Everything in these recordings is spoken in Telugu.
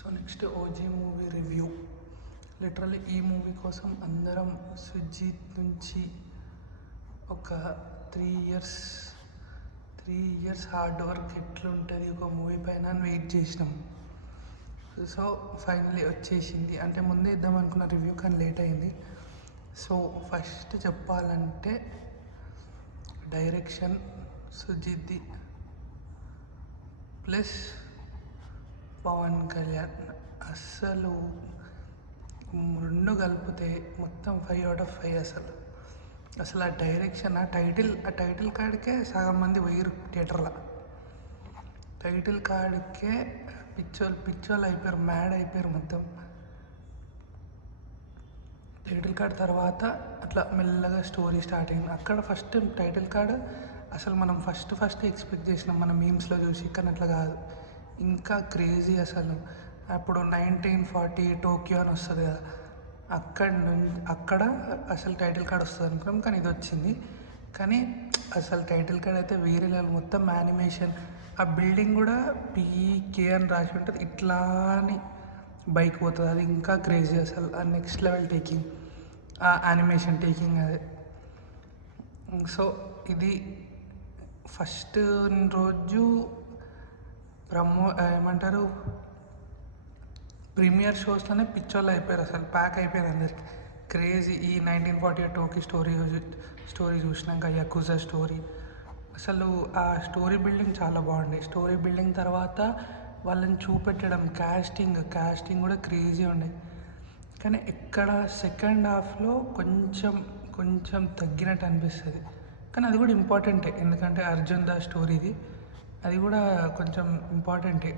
So next OG movie review. Literally ఈ మూవీ కోసం అందరం సుజిత్ నుంచి ఒక 3 ఇయర్స్ హార్డ్ వర్క్ ఎట్లుంటుంది ఒక మూవీ పైన అని వెయిట్ చేసినాం. సో ఫైనలీ వచ్చేసింది. అంటే ముందే ఇద్దాం అనుకున్న రివ్యూ, కానీ లేట్ అయింది. సో ఫస్ట్ చెప్పాలంటే డైరెక్షన్ సుజిత్ది ప్లస్ పవన్ కళ్యాణ్. అస్సలు రెండు కలిపితే మొత్తం 5/5. అసలు ఆ డైరెక్షన్, ఆ టైటిల్ కార్డ్కే సగం మంది పోయారు థియేటర్లో. టైటిల్ కార్డ్కే పిచ్చోళ్ళు అయిపోయారు, మ్యాడ్ అయిపోయారు మొత్తం. టైటిల్ కార్డ్ తర్వాత అట్లా మెల్లగా స్టోరీ స్టార్ట్ అయింది. అక్కడ ఫస్ట్ టైటిల్ కార్డ్ అసలు మనం ఫస్ట్ ఎక్స్పెక్ట్ చేసినాం మన మీమ్స్లో చూసి, కానీ అట్లా కాదు, ఇంకా క్రేజీ. అసలు అప్పుడు 1940 టోక్యో అని వస్తుంది కదా, అక్కడ అసలు టైటిల్ కార్డ్ వస్తుంది అనుకున్నాం, కానీ ఇది వచ్చింది. కానీ అసలు టైటిల్ కార్డ్ అయితే వేరే లెవెల్. మొత్తం యానిమేషన్, ఆ బిల్డింగ్ కూడా పీకే అని రాసి ఉంటుంది, ఇట్లా అని బైక్ పోతుంది, అది ఇంకా క్రేజీ. అసలు ఆ నెక్స్ట్ లెవెల్ టేకింగ్, ఆ యానిమేషన్ టేకింగ్ అదే. సో ఇది ఫస్ట్ రోజు ఏమంటారు, ప్రీమియర్ షోస్లోనే పిచ్చోళ్ళు అయిపోయారు, అసలు ప్యాక్ అయిపోయింది అందరికి. క్రేజీ. ఈ 1948 టోకీ స్టోరీ చూసినాక యకుజా స్టోరీ, అసలు ఆ స్టోరీ బిల్డింగ్ చాలా బాగుంది. స్టోరీ బిల్డింగ్ తర్వాత వాళ్ళని చూపెట్టడం, కాస్టింగ్ కూడా క్రేజీ ఉండే. కానీ ఎక్కడ సెకండ్ హాఫ్లో కొంచెం తగ్గినట్టు అనిపిస్తుంది. కానీ అది కూడా ఇంపార్టెంటే, ఎందుకంటే అర్జున్ దా స్టోరీది, అది కూడా కొంచెం ఇంపార్టెంటే.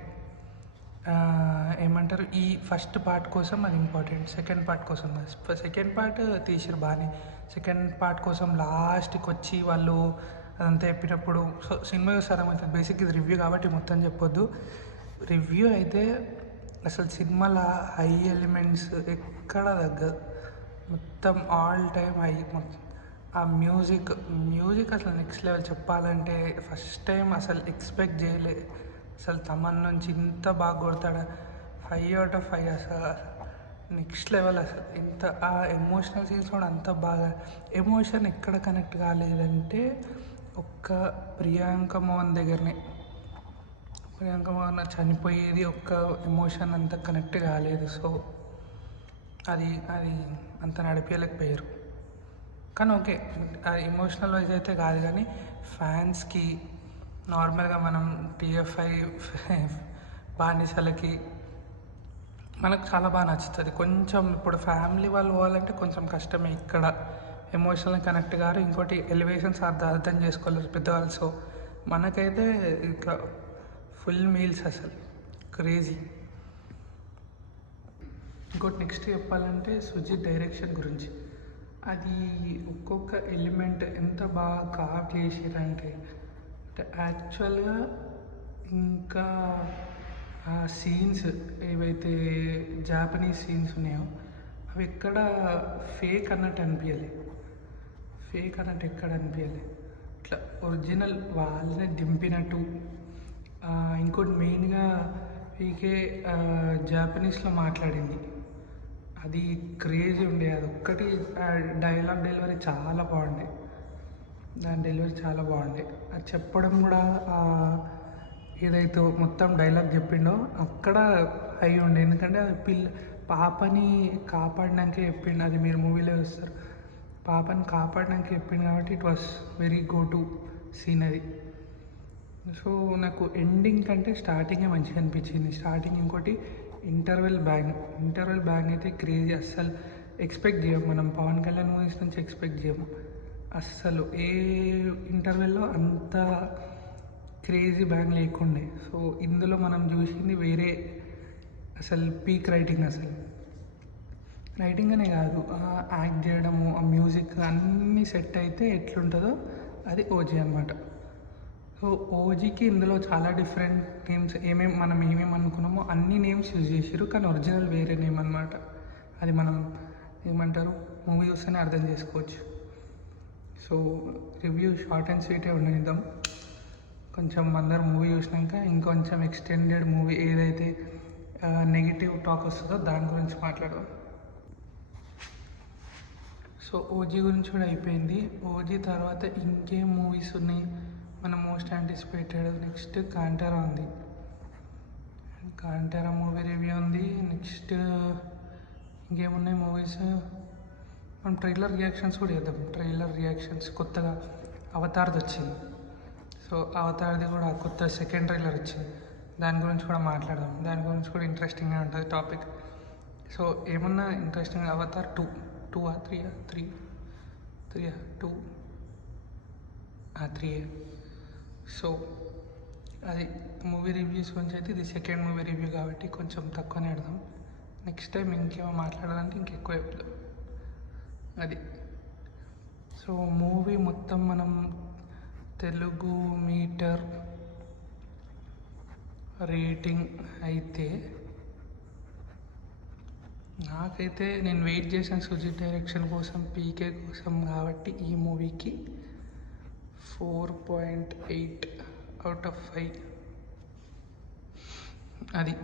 ఏమంటారు, ఈ ఫస్ట్ పార్ట్ కోసం అది ఇంపార్టెంట్, సెకండ్ పార్ట్ కోసం. సెకండ్ పార్ట్ తీసిరు బాగానే. సెకండ్ పార్ట్ కోసం లాస్ట్కి వచ్చి వాళ్ళు అదంతా చెప్పినప్పుడు, సో సినిమా చూస్తే అర్థమవుతుంది. బేసిక్ ఇది రివ్యూ కాబట్టి మొత్తం చెప్పొద్దు. రివ్యూ అయితే అసలు సినిమాలో హై ఎలిమెంట్స్ ఎక్కడ తగ్గదు, మొత్తం ఆల్ టైమ్ హై. ఆ మ్యూజిక్ అసలు నెక్స్ట్ లెవెల్. చెప్పాలంటే ఫస్ట్ టైం అసలు ఎక్స్పెక్ట్ చేయలే, అసలు తమన్ నుంచి ఇంత బాగా కొడతాడు. 5/5 అసలు నెక్స్ట్ లెవెల్. అసలు ఇంత ఆ ఎమోషనల్ సీన్స్ కూడా అంత బాగా. ఎమోషన్ ఎక్కడ కనెక్ట్ కాలేదంటే ఒక్క ప్రియాంక మోహన్ దగ్గరనే. ప్రియాంక మోహన్ చనిపోయేది ఒక్క ఎమోషన్ అంత కనెక్ట్ కాలేదు. సో అది అంత నడిపించలేకపోయారు. కానీ ఓకే, ఎమోషనల్ వైజ్ అయితే కాదు, కానీ ఫ్యాన్స్కి నార్మల్గా మనం TFI బానిసలకి మనకు చాలా బాగా నచ్చుతుంది. కొంచెం ఇప్పుడు ఫ్యామిలీ వాళ్ళు పోవాలంటే కొంచెం కష్టమే, ఇక్కడ ఎమోషనల్ కనెక్ట్ గారు. ఇంకోటి ఎలివేషన్స్ అర్థం చేసుకోలేదు పెద్దవాళ్ళు. సో మనకైతే ఇట్లా ఫుల్ మీల్స్, అసలు క్రేజీ. ఇంకోటి నెక్స్ట్ చెప్పాలంటే సుజిత్ డైరెక్షన్ గురించి. అది ఒక్కొక్క ఎలిమెంట్ ఎంత బాగా కావ్ చేసిరంటే యాక్చువల్గా, ఇంకా ఆ సీన్స్ ఏవైతే జాపనీస్ సీన్స్ ఉన్నాయో అవి ఎక్కడ ఫేక్ అన్నట్టు అనిపించలే. ఎక్కడ అనిపించలే, ఇట్లా ఒరిజినల్ వాళ్ళనే దింపినట్టు. ఇంకోటి మెయిన్గా పీకే జాపనీస్లో మాట్లాడింది, అది క్రేజీ ఉండే. అది ఒక్కటి డైలాగ్ డెలివరీ చాలా బాగుండే, అది చెప్పడం కూడా ఏదైతే మొత్తం డైలాగ్ చెప్పిండో అక్కడ హై ఉండే. ఎందుకంటే అది పాపని కాపాడినాకే చెప్పిండు, అది మీరు మూవీలో చూస్తారు. పాపని కాపాడినాక చెప్పిండు కాబట్టి it was very go to scene అది. సో నాకు ఎండింగ్ కంటే స్టార్టింగే మంచిగా అనిపించింది. స్టార్టింగ్, ఇంకోటి ఇంటర్వెల్ బ్యాంగ్ అయితే క్రేజీ. అస్సలు ఎక్స్పెక్ట్ చేయము మనం పవన్ కళ్యాణ్ మూవీస్ నుంచి, ఎక్స్పెక్ట్ చేయము అస్సలు. ఏ ఇంటర్వెల్లో అంత క్రేజీ బ్యాంగ్ లేకుండే. సో ఇందులో మనం చూసింది వేరే, అసలు పీక్ రైటింగ్. అసలు రైటింగ్ అనే కాదు, యాక్ట్ చేయడము, ఆ మ్యూజిక్ అన్నీ సెట్ అయితే ఎట్లుంటుందో అది ఓజీ అనమాట. సో ఓజీకి ఇందులో చాలా డిఫరెంట్ నేమ్స్, మనం ఏమేమి అనుకున్నామో అన్ని నేమ్స్ యూజ్ చేసారు, కానీ ఒరిజినల్ వేరే నేమ్ అనమాట. అది మనం ఏమంటారు, మూవీ చూస్తేనే అర్థం చేసుకోవచ్చు. సో రివ్యూ షార్ట్ అండ్ స్వీటే ఉండనిద్దాం. కొంచెం అందరు మూవీ చూసినాక ఇంకొంచెం ఎక్స్టెండెడ్ మూవీ ఏదైతే నెగిటివ్ టాక్ వస్తుందో దాని గురించి మాట్లాడదాం. సో ఓజీ గురించి కూడా అయిపోయింది. ఓజీ తర్వాత ఇంకేం మూవీస్ ఉన్నాయి మన మోస్ట్ యాంటిసిపేటెడ్? నెక్స్ట్ కాంటారా ఉంది. కాంటారా మూవీ రివ్యూ ఉంది. నెక్స్ట్ ఇంకేమున్నాయి మూవీస్? మనం ట్రైలర్ రియాక్షన్స్ కూడా చేద్దాం. ట్రైలర్ రియాక్షన్స్ కొత్తగా అవతార్ది వచ్చింది. సో అవతార్ది కూడా కొత్త సెకండ్ ట్రైలర్ వచ్చింది, దాని గురించి కూడా మాట్లాడదాం. దాని గురించి కూడా ఇంట్రెస్టింగ్గా ఉంటుంది టాపిక్. సో ఏమన్నా ఇంట్రెస్టింగ్ అవతార్ 2 సో అది మూవీ రివ్యూస్ గురించి అయితే ఇది సెకండ్ మూవీ రివ్యూ కాబట్టి కొంచెం తక్కువనే పెడదాం. నెక్స్ట్ టైం ఇంకేమో మాట్లాడాలంటే ఇంకెక్కువ చెప్తాం. అది సో మూవీ మొత్తం మనం తెలుగు మీటర్ రేటింగ్ అయితే నాకైతే నేను వెయిట్ చేశాను సుజిత్ డైరెక్షన్ కోసం, పీకే కోసం, కాబట్టి ఈ మూవీకి 4.8 out of 5. అది